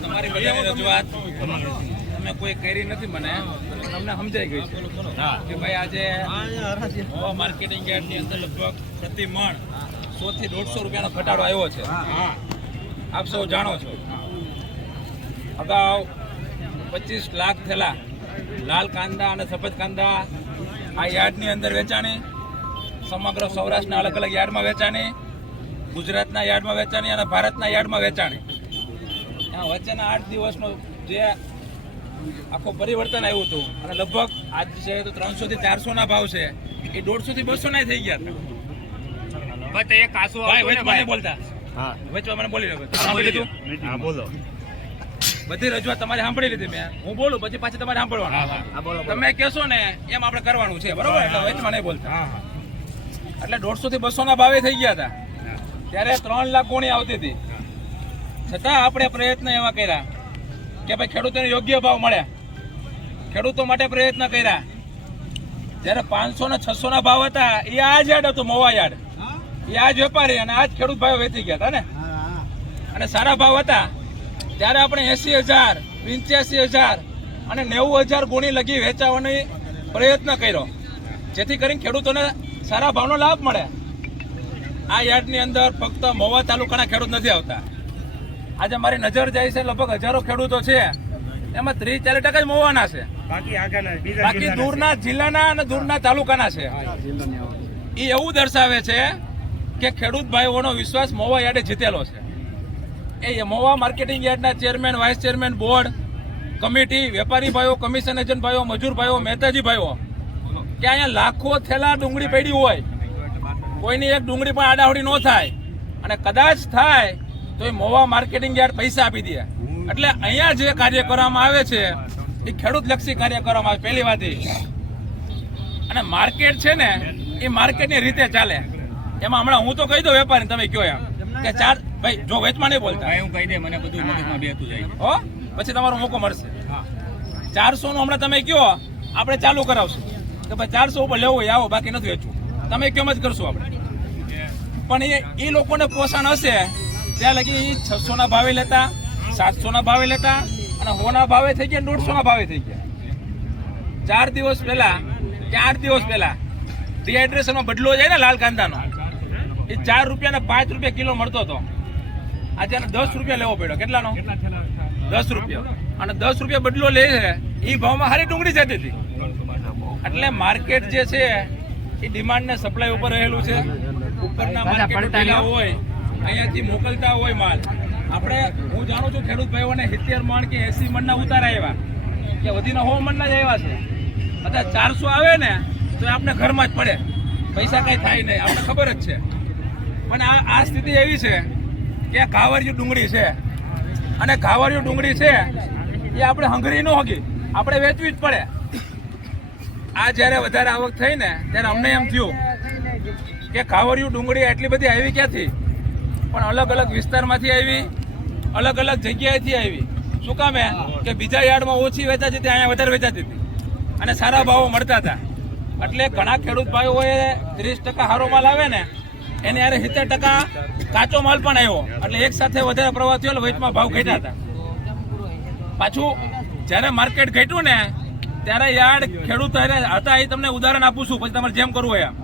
તમારી બધાની રજૂઆત તમે કોઈ કરી નથી મને તમને સમજાઈ ગઈ છે કે ભાઈ આજે માર્કેટિંગ યાર્ડની અંદર લગભગ પ્રતિ મણ સો થી દોઢસો રૂપિયાનો ઘટાડો આવ્યો છે. આપ સૌ જાણો છો. અગાઉ પચીસ લાખ થેલા લાલ કાંદા અને સફેદ કાંદા આ યાર્ડની અંદર વેચાણી, સમગ્ર સૌરાષ્ટ્રના અલગ અલગ યાર્ડમાં વેચાણી ગુજરાતના યાર્ડમાં વેચાણી અને ભારતના યાર્ડમાં વેચાણી. આ વચ્ચેના આઠ દિવસનો જે આખું પરિવર્તન આવ્યું હતું અને લગભગ આજ છે તો ત્રણસો થી ચારસો ના ભાવ છે એ દોઢસો થી બસો ના થઈ ગયા બધી રજૂઆત તમારે સાંભળી લીધી મેં. હું બોલું પછી પાછી તમારે સાંભળવાનું. બોલો તમે કહેશો ને એમ આપણે કરવાનું છે. બરોબર? એટલે વચમાં નહીં બોલતા. હા હા. એટલે દોઢસો થી બસો ના ભાવે થઈ ગયા હતા. ત્યારે ત્રણ લાખ ગુણી આવતી હતી. છતાં આપણે પ્રયત્ન એવા કર્યા કે ભાઈ ખેડૂતોને યોગ્ય ભાવ મળ્યા. ખેડૂતો માટે પ્રયત્ન કર્યા. જ્યારે પાંચસો ને છસો ના ભાવ હતા, એ આ જ યાર્ડ હતું, મોવા યાર્ડ એ આ જ વેપારી અને આ જ ખેડૂત ભાઈ વેચી ગયા હતા ને. અને સારા ભાવ હતા. ત્યારે આપણે એસી હજાર, પંચ્યાસી હજાર અને નેવું હજાર ગુણી લગી વેચાવાનો પ્રયત્ન કર્યો. જેથી કરીને ખેડૂતોને સારા ભાવનો લાભ મળે. આ યાર્ડની અંદર ફક્ત મહુવા તાલુકાના ખેડૂત નથી આવતા. આજે મારી નજર જાય છે લગભગ હજારો ખેડૂતો છે. એમાં ત્રીસ ચાલીસ ટકા જ મહુવાના છે. બાકી દૂરના જિલ્લાના અને દૂરના તાલુકાના છે. એ એવું દર્શાવે છે કે ખેડૂત ભાઈઓનો વિશ્વાસ મોવા યાર્ડે જીતેલો છે. એ મોવા માર્કેટિંગ યાર્ડના chairman vice chairman board committee વેપારી ભાઈઓ કમિશન એજન્ટ ભાઈઓ મજૂર ભાઈઓ મહેતાજી ભાઈઓ કે અહીંયા લાખો થેલા ડુંગળી પડી હોય કોઈની એક ડુંગળી પણ આડાવડી ન થાય. અને કદાચ થાય તો એ મોવા માર્કેટિંગ યાર્ડ પૈસા આપી દે. એટલે અહીંયા જે કાર્ય કરવામાં આવે છે એ ખેડૂત લક્ષી કાર્ય કરવામાં આવે. પહેલી વાત એ. અને માર્કેટ છે ને એ માર્કેટની રીતે ચાલે. એમાં હમણાં હું તો કહી દઉં વેપારી તમે કયો એમ. કે ચાર ભાઈ જો વેચમાં નહીં બોલતા. હું કહી દે મને બધું મગજમાં બેતું જાય. હો? પછી તમારો મોકો મળશે. ચારસો નું હમણાં તમે કયો આપણે ચાલુ કરાવશું. કે ભાઈ ચારસો ઉપર લેવું આવો બાકી નથી વેચવું. તમે કેમ જ કરશું આપણે? પણ એ એ લોકોને પોષણ હશે. ત્યાં લગી છસો ના ભાવે લેતા સાતસો ના ભાવે લેતા, અને હોના ભાવે થઈ ગયા દોઢસો ના ભાવે થઈ ગયા. ચાર દિવસ પહેલા કે આઠ દિવસ પહેલા, ડિહાઇડ્રેશનનો બદલો જાય ને લાલ કાંદાનો. એ ચાર રૂપિયા ને પાંચ રૂપિયા કિલો મળતો હતો. આજે એને દસ રૂપિયા લેવો પડ્યો. કેટલાનો? દસ રૂપિયા. અને દસ રૂપિયા બદલો લે છે એ ભાવમાં સારી ડુંગળી જતી હતી. એટલે માર્કેટ જે છે, એ ડિમાન્ડ ને સપ્લાય ઉપર રહેલું છે. ઉપરના માર્કેટ હોય અહીંયાથી મોકલતા હોય માલ. આપણે હું જાણું છું ખેડૂત ભાઈઓને સિત્તેર મણ કે એસી મણના ઉતારા આવ્યા. કે વધીને સો મણના જ આવ્યા છે. કદાચ ચારસો આવે ને તો આપણે ઘરમાં જ પડે. પૈસા કંઈ થાય નહીં આપણે ખબર જ છે. પણ આ આ સ્થિતિ એવી છે કે કાવરિયું ડુંગળી છે. અને કાવરિયું ડુંગળી છે એ આપણે હંગરી ન હોગી. આપણે વેચવી જ પડે. આ જ્યારે વધારે આવક થઈ ને ત્યારે અમને એમ થયું કે કાવરિયું ડુંગળી એટલી બધી આવી ક્યાંથી? પણ અલગ અલગ વિસ્તારમાંથી આવી, અલગ અલગ જગ્યાએથી આવી. શું કામે કે બીજા યાર્ડમાં ઓછી વેચાતી હતી, અહીંયા વધારે વેચાતી હતી. અને સારા ભાવો મળતા હતા. એટલે ઘણા ખેડૂત ભાઈઓએ ત્રીસ ટકા સારો માલ આવે ને, એને યારે સિત્તેર ટકા કાચો માલ પણ આવ્યો. એટલે એક સાથે વધારે પ્રવાહ થયો વેચમાં ભાવ ઘટ્યા હતા. પાછું જ્યારે માર્કેટ ઘટ્યું ને, ત્યારે યાર્ડ ખેડૂત હતા એ તમને ઉદાહરણ આપું છું, પછી તમારે જેમ કરવું હોય એમ.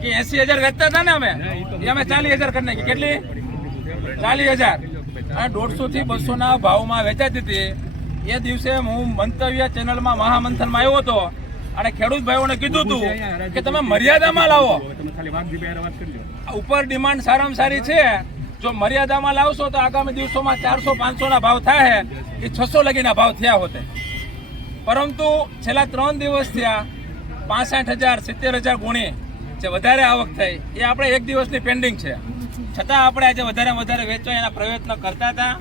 કે એસી હજાર વેચતા હતા ને અમે? એ અમે ચાલીસ હજાર કરી નાખી. કેટલી? ચાલીસ હજાર. અને દોઢસો થી બસો ના ભાવમાં વેચાતી હતી. એ દિવસે હું મંતવ્ય ચેનલમાં મહામંથનમાં આવ્યો હતો. અને ખેડૂત ભાઈઓને કીધું હતું કે તમે મર્યાદામાં લાવો. ઉપર ડિમાન્ડ સારામાં સારી છે. જો મર્યાદામાં લાવશો તો આગામી દિવસોમાં ચારસો પાંચસો ના ભાવ થાય એ છસો લગીના ભાવ થયા હોતે. પરંતુ છેલ્લા ત્રણ દિવસ થયા પાસઠ હજાર સિત્તેર હજાર ગુણી. જે વધારે આવક થઈ, એ આપણે એક દિવસની પેન્ડિંગ છે. છતાં આપણે આજે વધારે વધારે વેચવા એના પ્રયત્ન કરતા હતા.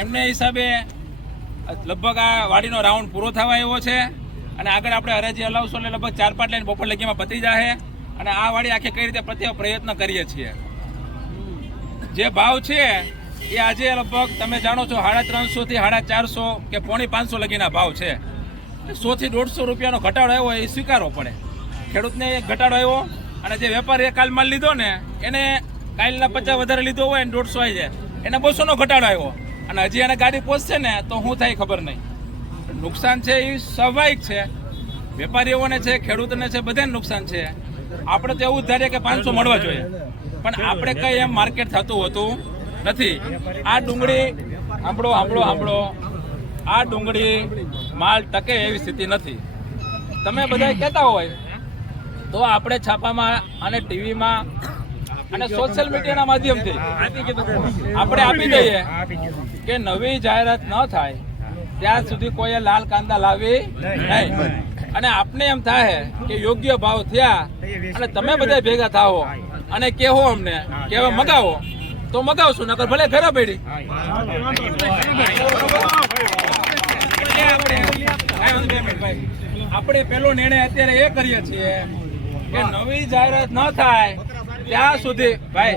એમને હિસાબે લગભગ આ વાડીનો રાઉન્ડ પૂરો થવા એવો છે. અને આગળ આપણે હરાજી હલાવશું એટલે લગભગ ચાર પાંચ લાઈન બપોર લગીમાં પતી જશે અને આ વાડી આખી કઈ રીતે પ્રત્યે પ્રયત્ન કરીએ છીએ. જે ભાવ છે, એ આજે લગભગ તમે જાણો છો સાડા ત્રણસોથી સાડા ચારસો કે પોણી પાંચસો લગીના ભાવ છે. સોથી દોઢસો રૂપિયાનો ઘટાડો આવ્યો, એ સ્વીકારવો પડે. ખેડૂતને ઘટાડો આવ્યો અને જે વેપારીએ કાલ માલ લીધો ને, એને કાલના પચાસ વધારે લીધો હોય ને દોઢસો આવી જાય. એને બસોનો ઘટાડો આવ્યો. અને હજી એને ગાડી પહોંચશે ને, તો શું થાય ખબર નહીં. નુકસાન છે એ સ્વાભાવિક છે. વેપારીઓને છે, ખેડૂતોને છે, બધાને નુકસાન છે. આપણે તો એવું ધારીએ કે પાંચસો મળવા જોઈએ. પણ આપણે કઈ એમ માર્કેટ થતું હોતું નથી. આ ડુંગળી આંબળો આંબળો આંબળો આ ડુંગળી માલ ટકે એવી સ્થિતિ નથી. તમે બધા કહેતા હોય તો આપણે છાપામાં અને ટીવીમાં અને સોશિયલ મીડિયાના માધ્યમથી આપણે આપી દઈએ કે નવી જાહેરાત ન થાય, ત્યાં સુધી કોઈએ લાલ કાંદા લાવી નહીં. અને આપને એમ થાય કે યોગ્ય ભાવ થયા અને તમે બધા ભેગા થાઓ અને કહેવો અમને કે હવે મગાવો, તો મગાવશું, નકર ભલે ઘરે પડી. આપણે પેલો નિર્ણય અત્યારે એ કરીએ છીએ કે નવી જાહેરાત ન થાય, ત્યાં સુધી ભાઈ,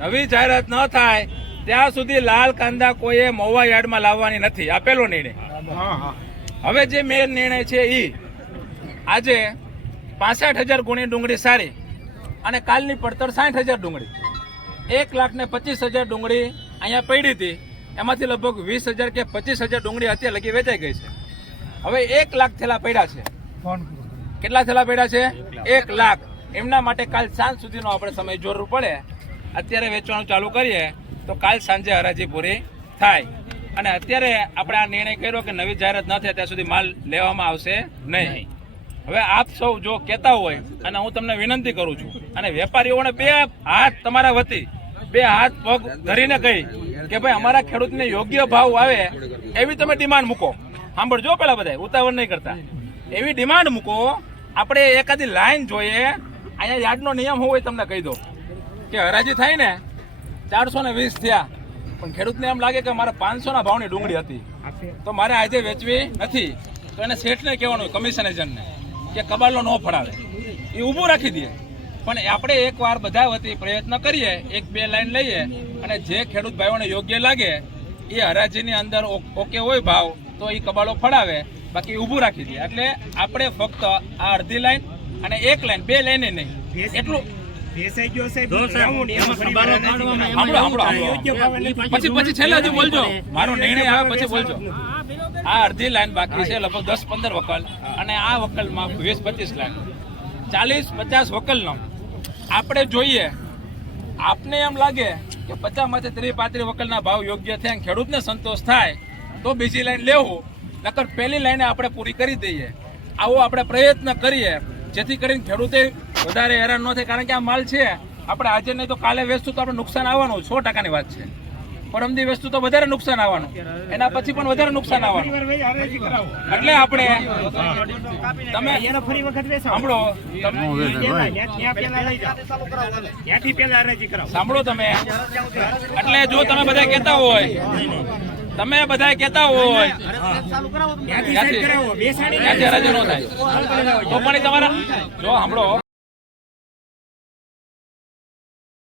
નવી જાહેરાત ન થાય, ત્યાં સુધી લાલ કાંદા કોઈએ મહુવા યાર્ડમાં લાવવાની નથી, આપેલો પેલો નિર્ણય. હવે જે મેન નિર્ણય છે એ આજે પાસઠ હજાર ગુણી ડુંગળી સારી અને કાલની પડતર સાઠ હજાર ડુંગળી. એક લાખ ને પચીસ હજાર ડુંગળી અહીંયા પડી હતી, એમાંથી લગભગ વીસ હજાર કે પચીસ હજાર ડુંગળી અત્યારે લગી વેચાઈ ગઈ છે. હવે એક લાખ થેલા પડ્યા છે. કેટલા થેલા પડ્યા છે? એક લાખ. એમના માટે કાલ સાંજ સુધીનો આપણે સમય જરૂર પડે. અત્યારે વેચવાનું ચાલુ કરીએ તો કાલ સાંજે હરાજી પૂરી થાય. અને અત્યારે આપણે આ નિર્ણય કર્યો કે નવી જાહેરાત ન થાય ત્યાં સુધી માલ લેવામાં આવશે નહીં. હવે આપ સૌ જો કહેતા હોય, અને હું તમને વિનંતી કરું છું, અને વેપારીઓને બે હાથ તમારા વતી, બે હાથ પગ ધરીને કહી કે ભાઈ અમારા ખેડૂતને યોગ્ય ભાવ આવે એવી તમે ડિમાન્ડ મૂકો. સાંભળજો પેલા બધા ઉતાવળ નહીં કરતા. એવી ડિમાન્ડ મૂકો, આપણે એકાદી લાઈન જોઈએ, અહીંયા યાર્ડનો નિયમ હોય તમને કહી દો કે હરાજી થાય ને, ચારસો ને વીસ થયા, પણ ખેડૂતને એમ લાગે કે મારે પાંચસો ના ભાવની ડુંગળી હતી. તો મારે આજે વેચવી નથી. તો એને શેઠને કહેવાનું કમિશન એજન્ટને કે કબાલો ન ફડાવે. એ ઊભું રાખી દે. પણ આપણે એકવાર બધા વતી પ્રયત્ન કરીએ, એક બે લાઈન લઈએ, અને જે ખેડૂત ભાઈઓને યોગ્ય લાગે, એ હરાજીની અંદર ઓકે હોય ભાવ, તો એ કબાલો ફડાવે. બાકી ઊભું રાખી દઈએ. એટલે આપણે ફક્ત આ અડધી લાઈન અને એક લાઈન બે લાઈન નહીં. એટલું. પછી પછી છેલ્લે બોલજો. મારો નિર્ણય આવે પછી બોલજો. આ અડધી લાઈન બાકી છે લગભગ દસ પંદર વકલ. અને આ વકલમાં વીસ પચીસ લાઈન. ચાલીસ પચાસ વકલનો. આપણે જોઈએ. આપને એમ લાગે કે પચાસમાંથી ત્રીસ પાંત્રીસ વકલના ભાવ યોગ્ય થયા અને ખેડૂતને સંતોષ થાય તો બીજી લાઈન લેવું. નકર પહેલી લાઈને આપણે પૂરી કરી દઈએ. આવો આપણે પ્રયત્ન કરીએ. જેથી કરીને ખેડૂતે વધારે હેરાન ન થાય. કારણ કે આ માલ છે. આપણે આજે નહીં તો કાલે વેચતું તો આપણે નુકસાન આવવાનું. સો ટકાની વાત છે. પરમદી વેચતું તો વધારે નુકસાન આવવાનું. એના પછી પણ વધારે નુકસાન આવવાનું. એટલે આપણે તમે એને ફરી વખત વેચાવો સાંભળો. સાંભળો તમે. એટલે જો તમે બધા કહેતા હોય તમે બધા કેતા હોય. તો પણ તમારા જો સાંભળો.